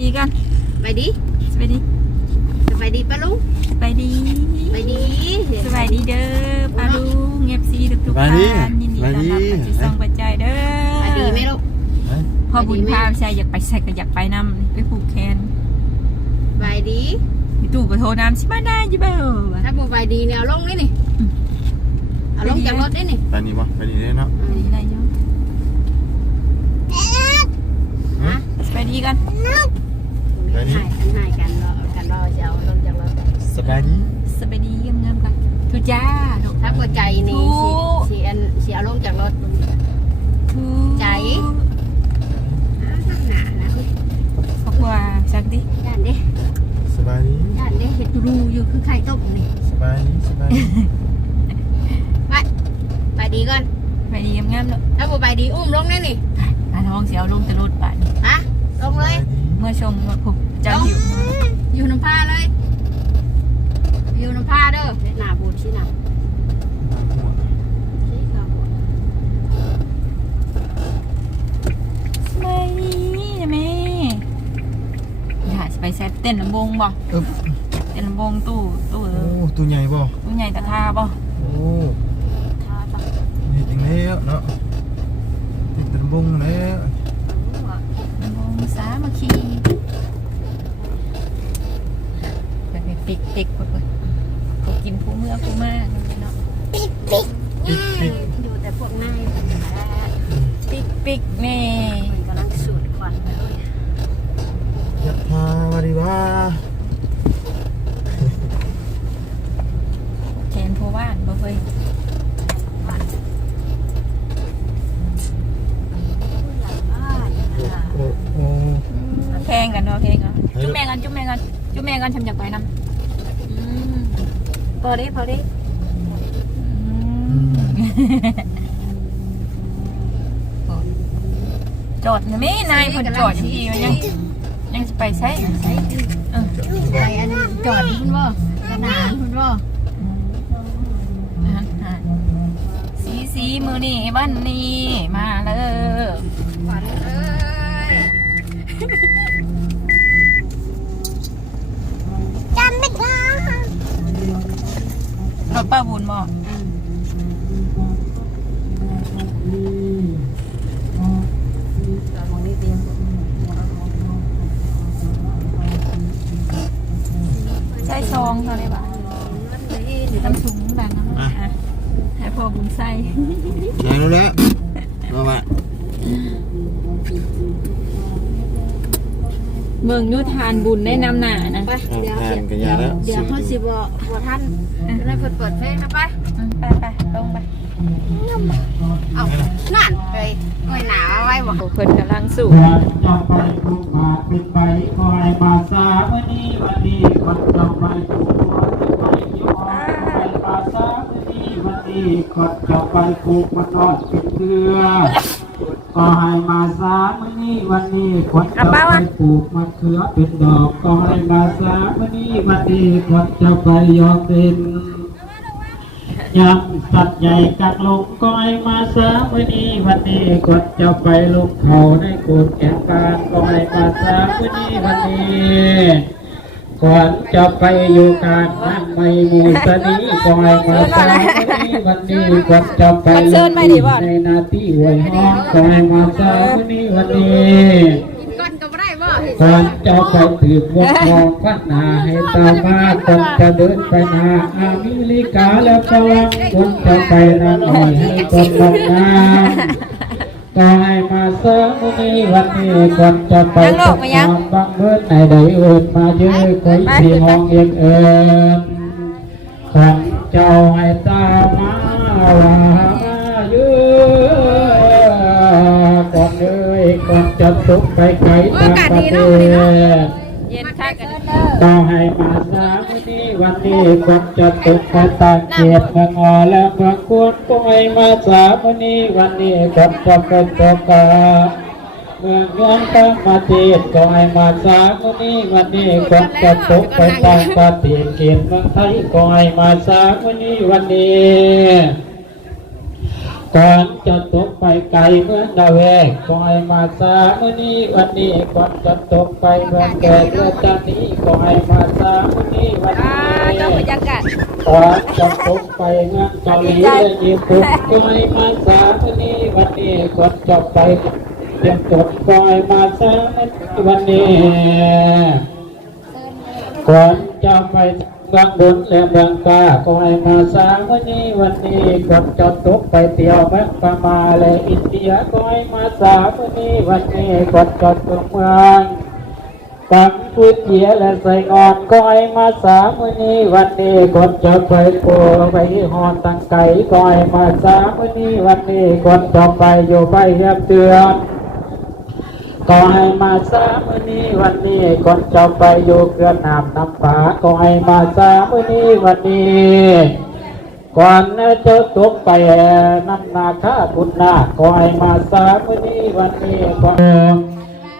ดีกันไปดีสบายดีสบายดีป้าลุงสบายดีไปดีสบายดีเด้อป้าลุงเอฟซีทุกท่านยินดีต้อนรับเข้าสู่ช่องปัจจัยเด้อไปดีไหมลูกพอบุญพาใช่อยากไปใส่ก็อยากไปนำไปผูกแขนไปดีพี่ตู่ไปโทรน้ำชิมาได้ยี่เบ้อถ้าโมไปดีเนี่ยเอาลงนี่นี่เอาลงจากรถนี่นี่ไปนี่วะไปนี่ได้เนาะไปดีได้เยอะสบายดีกันให้กันรอจะเอาลงจากรถสบายดีสบายดีเงียบๆกันทุจ้าถ้าหัวใจนี่เสียลงจากรถใจหนานะขอบคุณจังดิย่านดิสบายดีย่านดิเห็ดรูอยู่คือไข่ต้มนี่สบายดีสบายดีไปดีก่อนไปดีเงียบๆเลยถ้าไปดีอุ้มลงนี่นี่น้องเสียวลงจะรถไปฮะลงเลยเมื่อชมผมจะอยู่น้ำผ้าเลยอยู่น้ำผ้าเด้อเล่นหนาบูดสิหนาไม่แม่ถ่ายไปแซ่เต้นลำวงบ่เต้นลำวงตู้ตู้ใหญ่บ่ตู้ใหญ่ตะทาบ่โอ้ทาปะนี่จริงแล้วเนาะติดลำวงแล้วลำวงสามาขี่ปิกๆเขากินผู้เมื่อผู้มากเนาะปิกอยู่แต่พวกนายปิกแม่กำลังสูดควันเลยยัดพาวาริวาแขนโพว่านบ่เคยแพงกันเนาะแพงกันจุ๊บแม่กันทำอยากไปน้ำพอดีจอดนะไม่นายคนจอดที่ยังจะไปใช้ไปอันจอดคุณบ่กระดานคุณบ่สีมือนี่บ้านนี่มาเลยขวัญเอ้ยจำไม่ได้รถป้าบุญบ่ใช่ซองเท่าไรบ้างน้ำถุงบ้างนะให้พ่อบุญใส่ใช่แล้วมาบ้าเมืองยุทานบุญได้นำหนานะไปเดี๋ยวเขาสิบ่ท่านได้เปิดเพลงนะไปลงไปเอานั่นไปไม่หนาวไว้บ่เพิ่นกำลังสู่จะไปคุกมาเป็นไปคอยมาสาวันนี้คนจะไปคุกมาเป็นไปย้อนไปมาสาวันนี้คนจะไปคุกมานอนเป็นเรือก็ให้มาสาวันนี้คนจะไปปลูกมะเขือเป็นดอกก็ให้มาสาวันนี้คนจะไปยอมเป็นยังสัตว์ใหญ่กัดลงก็ให้มาสาวันนี้คนจะไปลงเขาในโกดแก่การก็ให้มาสาวันนี้ก่อนจะไปอยู่การนั่งไม่มูสนีก็ให้มาสาวันนี้คนจะไปในนาที่หวยห้องก็ให้มาสาวันนี้ก่อนจะไปถือวงทองพัฒนาให้ตามมาคนจะเดินไปนาอเมริกาแล้วก็วังคนจะไปนาหน่อยให้คนลงน้ำก็ให้มาเสริมวันนี้คนจะไปตกน้ำบางเมื่อไหนได้เอิญมาเยอะคอยที่ห้องเองเอิญคนเจ้าให้ตามมาว่าเยอะก่อนเลยก่อนจะตกไปไกลต่างประเทศเย็นคักกันต้องให้มาสาวันนี้คนจะตกไปต่างเขตเมืองอและเมืองกวนก็ให้มาสาวันนี้คนจะเป็นตกเมืองย้อนต่างประเทศก็ให้มาสาวันนี้คนจะตกไปต่างประเทศเขตเมืองไทยก็ให้มาสาวันนี้ ก่อนจะตกไปไกลเมืองดาเวกก็ให้มาสามื้อนี้วันนี้ก่อนจะตกไปเมืองแก่เรือจานนี้ก็ให้มาสามื้อนี้วันนี้ เจ้าบรรยากาศ ก่อนจะตกไปเมืองเกาหลีและญี่ปุ่นก็ให้มาสามื้อนี้วันนี้ก่อนจะไปเตรียมตกก็ให้มาสามื้อนี้วันนี้ก่อนจะไปเมืองบนและเมืองกาก็ให้มาสร้างวันนี้ก่อนจะตกไปเที่ยวแมกกามาและอินเดียก็ให้มาสร้างวันนี้ก่อนจะตกเมืองกัมพูชาและไซออนก็ให้มาสร้างวันนี้ก่อนจะไปโปไปฮอนตังไก่ก็ให้มาสร้างวันนี้ก่อนจะไปอยู่ไปเรียบเตือนก็ให้มาสามื้อนี้ก่อนจะไปอยู่เกลือน้ำป่าก็ให้มาสามื้อนี้ก่อนจะตกไปน้ำนาคาบุญนาก็ให้มาสามื้อนี้ก่อน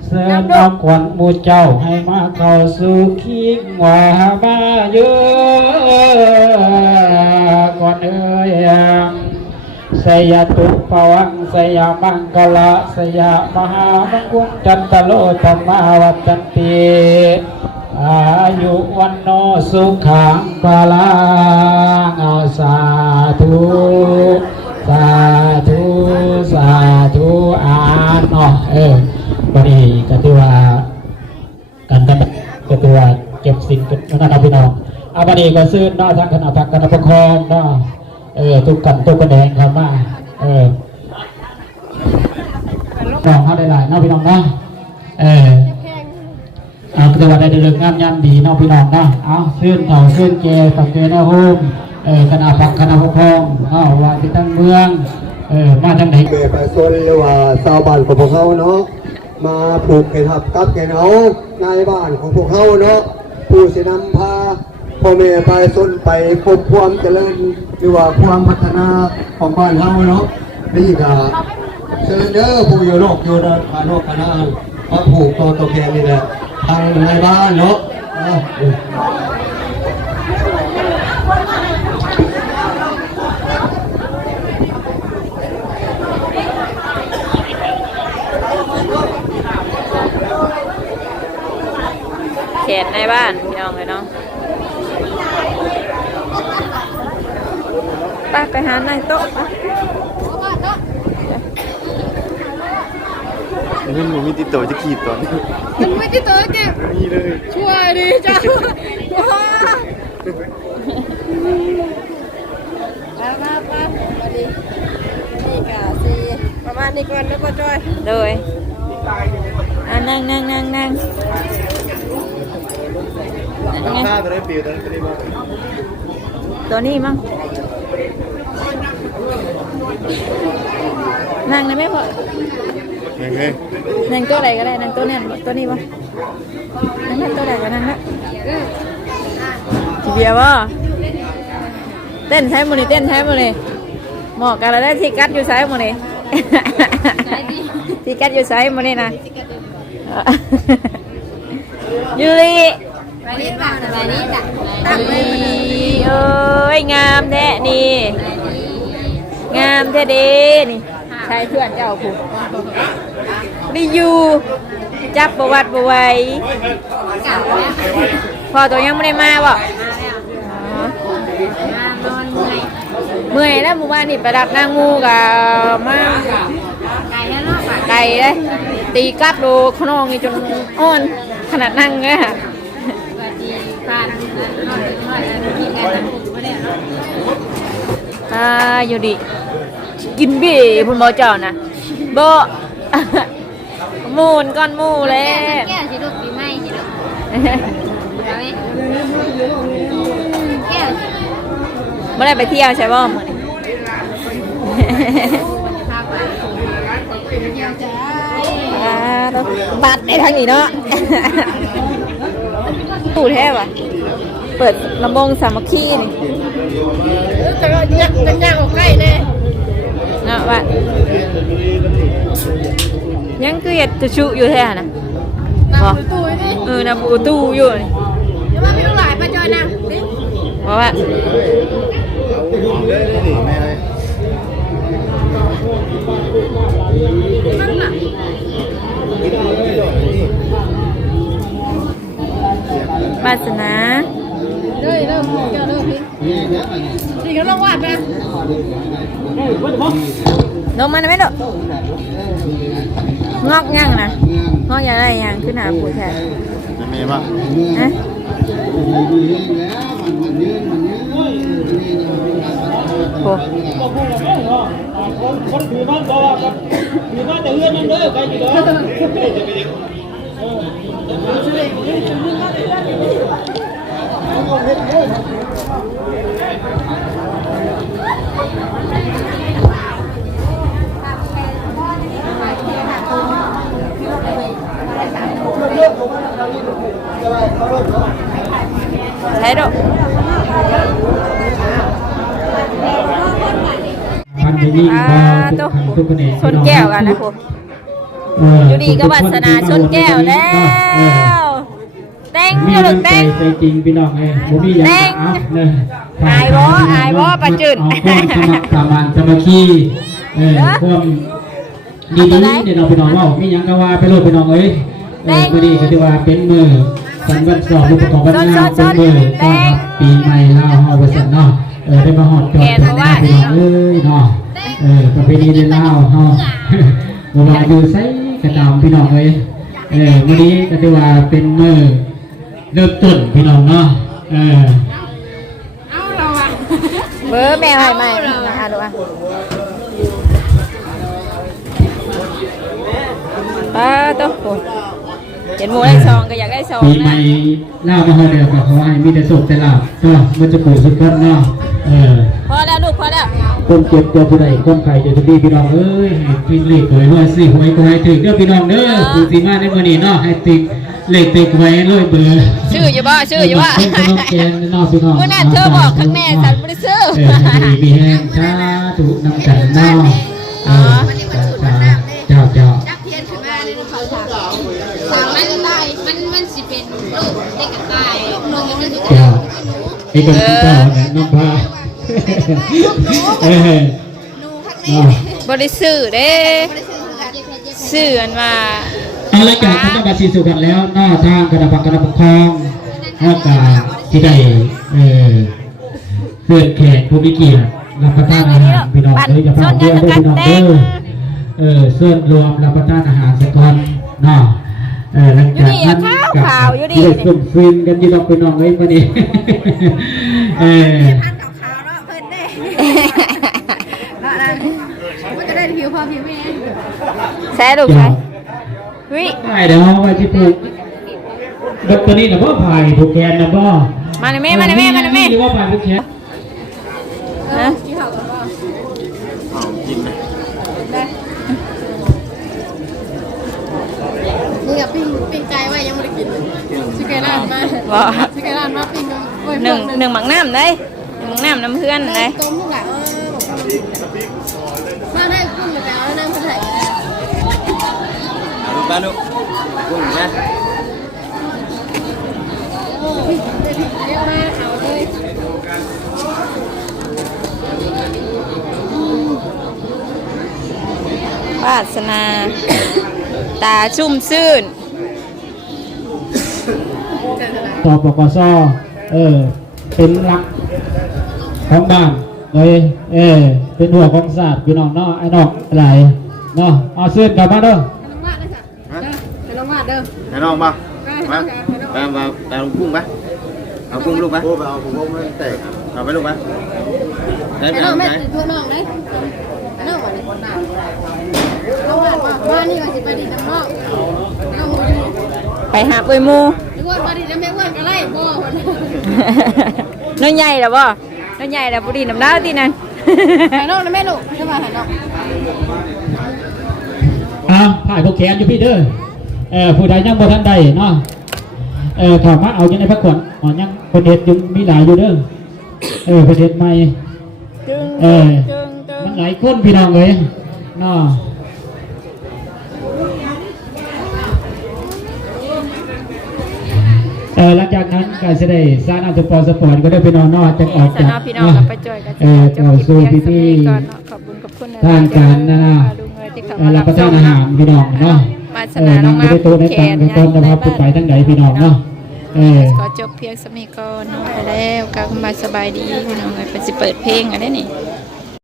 เสิญเอาขวัญหมู่เจ้าให้มาเข้าสู่คิงว่ามาเยอะก่อนเอ้ยสยาตุปวังสยามังกละสยามหามังคุจันตโลธรรมาวัจันติอายุวันโนสุขังพลังเอาสาธุสาธุสาธุอ่านเนาะวันนี้ก็ถือว่าการทำก็ถือว่าเก็บสิ่งนะครับพี่น้องวันนี้ก็ซื้อเนาะทางคณะพักคณะปกครองเนาะทุกกันทุกกระแดงครับมาน้องเขาได้หลายน้องพี่น้องเนาะคือว่าได้เรื่องงามยันดีน้องพี่น้องเนาะเอาขึ้นเถาขึ้นเกตักเกนะโฮมคณะพักคณะปกครองว่าที่ตั้งเมืองมาทางไหนเกิดไปส่วนหรือว่าชาวบ้านของพวกเขาเนาะมาผูกเกณฑ์ทับกับเกณฑ์เอานายบ้านของพวกเขาเนาะผู้สินำพาพ่อแม่ไปส่วนไปพบความเจริญหรือว่าความพัฒนาของบ้านเฮาเนาะนี่ก็เชิญเด้อผู้อยู่โลกอยู่ในภายนอกภายในมาผูกตัวแทนนี่แหละทางในบ้านเนาะแขนในบ้านพี่น้องเลยเนาะไปหาในโต๊ะมันมีติดต่อจะขีดตอนนี้มันไม่ติดต่อเก็บมีเลยช่วยดิจ้ามาพอดีนี่กะสิประมาณนี้ก่อนแล้วก็จอยเลยนั่งค่าตัวได้เปลี่ยนตัวนี้บ้างตัวนี้มั้งนั่งได้ไหมพ่อนั่งตัวไหนก็ได้นั่งตัวนี้ตัวนี้ป่ะนั่งตัวไหนก็นั่งละจีเบียร์ป่ะเต้นใช้มือนี่เต้นใช้มือนี่เหมาะกันแล้วได้ที่กัดอยู่ใช้มือนี่ที่กัดอยู่ใช้มือนี่นะยูริไปนี่จ้ะไปนี่จ้ะตั้งเลยเอ้ยงามแท้นี่งามแท้เด้นี่ชายเพื่อนเจ้าผู้รียูจับประวัติบไว้พอตัวยังไม่ได้มาบ่เมื่อยแล้วหมู่บ้านนี่ไปดับนางงูกับมาไก่เลยตีกลับดูขนองนี่จนอ่อนขนาดนั่งเลยค่ะอยู่ดิกินบีพุ่นบ่เจ้านะบ่มูนก้อนมูเลยแก้วสิลูกปีใหม่สิลูกแก้วไม่ได้ไปเที่ยวใช่ป่ะมื้อนี้บัตรในทางนี้เนาะตู้แท้ว่ะเปิดลำบงสามัคคีนี่จะก็ยักออกใกล้เลยเนาะว่ายังคืออยากจะชุอยู่แท้นะน้ำตู้นี่น้ำปูตู้อยู่นี่เดี๋ยวมาพี่ลูกหลานมาจอยนะนี่ว่า วาสนา เริ่มเจอเริ่มพี่นี่ก็ลองวาดนะ ลงมาได้ไหมลูกงอกย่างนะงอกอย่างไรย่างขึ้นหาปูแทน มีป่ะ ฮะโอ้ คนถือบ้านบ่ถือบ้านแต่เอื้อนนั่นเด้อใครอยู่เด้อ ใช่ลูก พันไปยิ่งบ่ทุกคนเอง ชนแก้วกันนะครูอยู่ดีก็วาสนาชนแก้วแล้วเต้งอยู่ลูกเต้ง ใจจริงพี่น้องเองบ่มีอย่างอายบ่ปะจืด ความสมัครสมานสมัคคีความดีๆเนี่ยเราพี่น้องว่ามีอย่างก็ว่าไปโลดพี่น้องเอ้ยมื้อนี้ก็ถือว่าเป็นมื้อสันวันสอบรูปของวันงานเป็นมื้อต้อนรับปีใหม่ลาวเฮาว่าซั่นเนาะได้มาฮอดจอดถึงหน้าพี่น้องเอ้ยเนาะประเพณีในลาวเฮาบ่ว่าอยู่ไสก็ตามพี่น้องเอ้ยมื้อนี้ก็ถือว่าเป็นมื้อเริ่มต้นพี่น้องเนาะเอาเราอะ เบอร์แมวให้ใหม่นะคะดูอ่ะป้าต้องโหเห็นหมูได้ซองก็อยากได้ซอง ปีให นะ ม่ลาวมาฮอดเดียวก็ขอให้มีแต่สุขแต่ลาภเนาะมันจะเกิดสุขคนเนาะพอแล้วลูกพอแล้ว คนเจ็บตัวผู้ใดคนไข้จะดีพี่น้องเอ้ยให้ทิ้งเลขไว้ว่าสิหวยก็ให้ถึงเด้อพี่น้องเด้อผู้สิมาในมื้อนี้เนาะให้ติ๊กเลขติ๊กไว้เลยเบอร์ ชื่ออยู่บ่ชื่ออยู่บ่ ขนมแกงเนาะพี่น้อง เมื่อนั้นเธอบอกข้างแม่ฉันไม่ได้ซื้อ ดีมีแห้งสาธุนำกันเนาะเจ้า จักเทียนขึ้นมาเลยเขาถามสามมันตายมันสิเป็นลูกเด็กกระต่ายนอนยังไม่ถึง เจ้าไอ้คนเจ้าเนี่ยน้องพา หนูพักนี้ บริสุทธิ์เด้ซื้ออันว่า เอาละจากท่านบัตรสีสุกันแล้วนอกทางกระดับกระดับคลองนอกจากที่ได้เพื่อนแขกผู้มีเกียรติรับประทานอาหารพี่น้องโดยเฉพาะเพื่อนพี่น้องเด้อส่วนรวมรับประทานอาหารสักวันเนาะหลังจากนั้นกับที่ได้ส่งฟิล์มกันยี่ดอกพี่น้องไว้มาดิ พันกับขาวเนาะเพิ่นเด้มันจะได้ผิวพอผิวแม่ แซ่ลูกใช่วิ ได้เดี๋ยวว่าที่ปลูกแบบตัวนี้นะพ่อพายผูกแขนนะพ่อ มาหน่อยแม่มาหน่อยแม่มาหน่อยแม่ หรือว่าพายผูกแขน นะ ที่เขากับพ่อมึงกับปิ้งไก่ไว้ยังไม่ได้กินชิคกี้ร้านมา บ่ ชิคกี้ร้านมาปิ้งหนึ่งหมักน้ำได้หนึ่งหมักน้ำน้ำเพื่อนได้ ต้มลูกหลานมาได้กุ้งแล้วนั่งคนไทย ลูกบ้านลูกกุ้งนะ เรียกมาเอาเลย วาสนาตาชุ่มชื่น ต่อปกสเป็นหลักของบ้านเลยเป็นหัวของศาสตร์พี่น้องเนาะไอ้น้องอะไรเนาะเอาเสื้อกลับมาเด้อ ไปลงมาเด้อ ไหนน้องป่ะมาเอากุ้งป่ะเอากุ้งลูกป่ะเอากุ้งไม่แตกเอาไปลูกป่ะไหน ไอ้ ไป น้อง ไหน แม่ตัวน้องเลยน้องวันนี้คนหน้าลงมาบ้านนี่ว่าสิไปดินน้ำนอกน้องมูดี ไปหาปุยมู นึกว่าไปดินน้ำแม่อ้วนก็ไล่บ่คน น้อยใหญ่หรอบ่น้อยใหญ่แล้วปุรีน้ำดาวที่นั่น หาน้องนะแม่ลูกจะมาหาน้อง ถ่ายผูกแขนอยู่พี่เด้อผู้ใดยังบ่ทันใดเนาะถอดมาเอาอยู่ในพักก่อนยังประเทศยังมีหลายอยู่เด้อประเทศใหม่มันหลายคนพี่น้องเลยเนาะหลังจากนั้นการแสดงสร้างน้ำสปอร์ตก็ได้ไปนอนนอกจะออกจาก พี่น้องกับไปจ่อยกัน เข้าสู่พิธี ขอบคุณ คุณ ทางการนะนะ ลุงเลยที่เขา รับประทานอาหารพี่น้องเนาะ มาสนาน้อง ไม่ได้ตัวได้ตังค์เป็นคนนะครับไปทั้งไหนพี่น้องเนาะขอจบเพียงสมีก่อนน้องไปแล้วกลับมาสบายดีพี่น้องเลยเป็นสิเปิดเพลงอะไรนี่